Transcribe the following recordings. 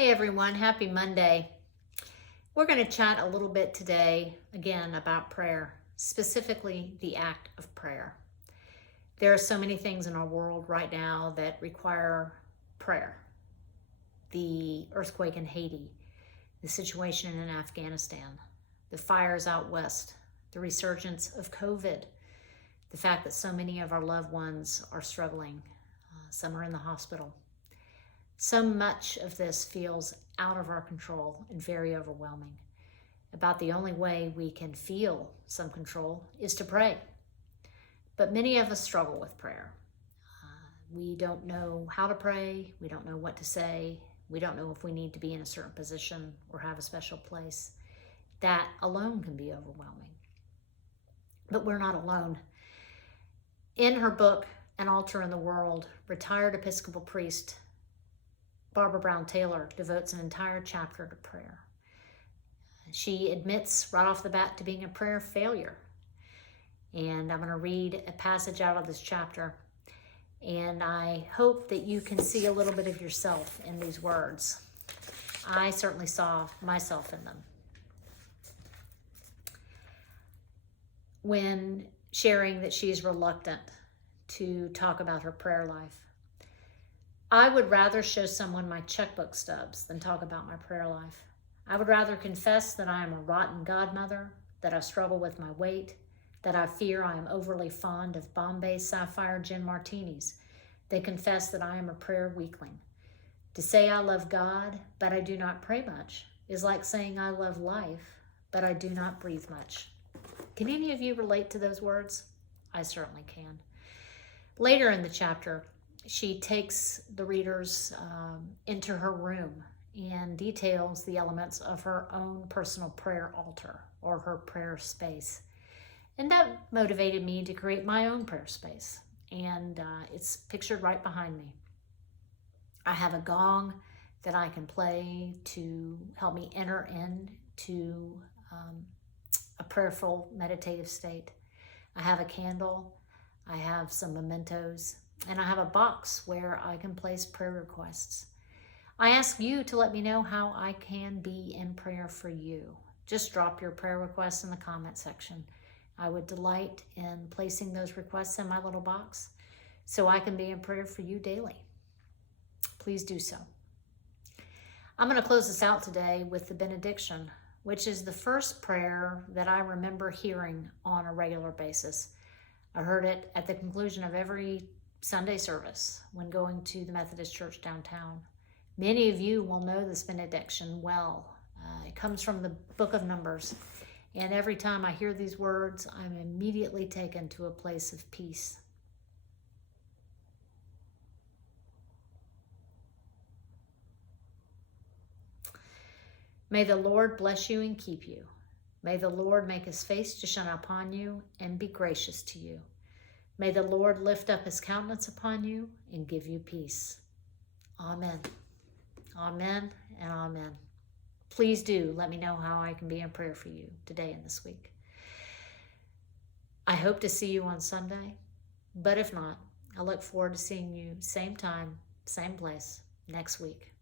Hey everyone, happy Monday. We're going to chat a little bit today, again, about prayer, specifically the act of prayer. There are so many things in our world right now that require prayer. The earthquake in Haiti, the situation in Afghanistan, the fires out west, the resurgence of COVID, the fact that so many of our loved ones are struggling. Some are in the hospital. So much of this feels out of our control and very overwhelming. About the only way we can feel some control is to pray. But many of us struggle with prayer. We don't know how to pray. We don't know what to say. We don't know if we need to be in a certain position or have a special place. That alone can be overwhelming. But we're not alone. In her book, An Altar in the World, retired Episcopal priest Barbara Brown Taylor devotes an entire chapter to prayer. She admits right off the bat to being a prayer failure. And I'm going to read a passage out of this chapter. And I hope that you can see a little bit of yourself in these words. I certainly saw myself in them. When sharing that she's reluctant to talk about her prayer life, I would rather show someone my checkbook stubs than talk about my prayer life. I would rather confess that I am a rotten godmother, that I struggle with my weight, that I fear I am overly fond of Bombay Sapphire gin martinis, than confess that I am a prayer weakling. To say I love God, but I do not pray much, is like saying I love life, but I do not breathe much. Can any of you relate to those words? I certainly can. Later in the chapter, she takes the readers into her room and details the elements of her own personal prayer altar or her prayer space. And that motivated me to create my own prayer space. And it's pictured right behind me. I have a gong that I can play to help me enter into a prayerful, meditative state. I have a candle. I have some mementos. And I have a box where I can place prayer requests. I ask you to let me know how I can be in prayer for you. Just drop your prayer requests in the comment section. I would delight in placing those requests in my little box so I can be in prayer for you daily. Please do so. I'm going to close this out today with the Benediction, which is the first prayer that I remember hearing on a regular basis. I heard it at the conclusion of every Sunday service when going to the Methodist Church downtown. Many of you will know this benediction well. It comes from the book of Numbers. And every time I hear these words, I'm immediately taken to a place of peace. May the Lord bless you and keep you. May the Lord make his face to shine upon you and be gracious to you. May the Lord lift up his countenance upon you and give you peace. Amen. Amen and amen. Please do let me know how I can be in prayer for you today and this week. I hope to see you on Sunday, but if not, I look forward to seeing you same time, same place next week.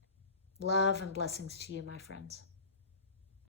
Love and blessings to you, my friends.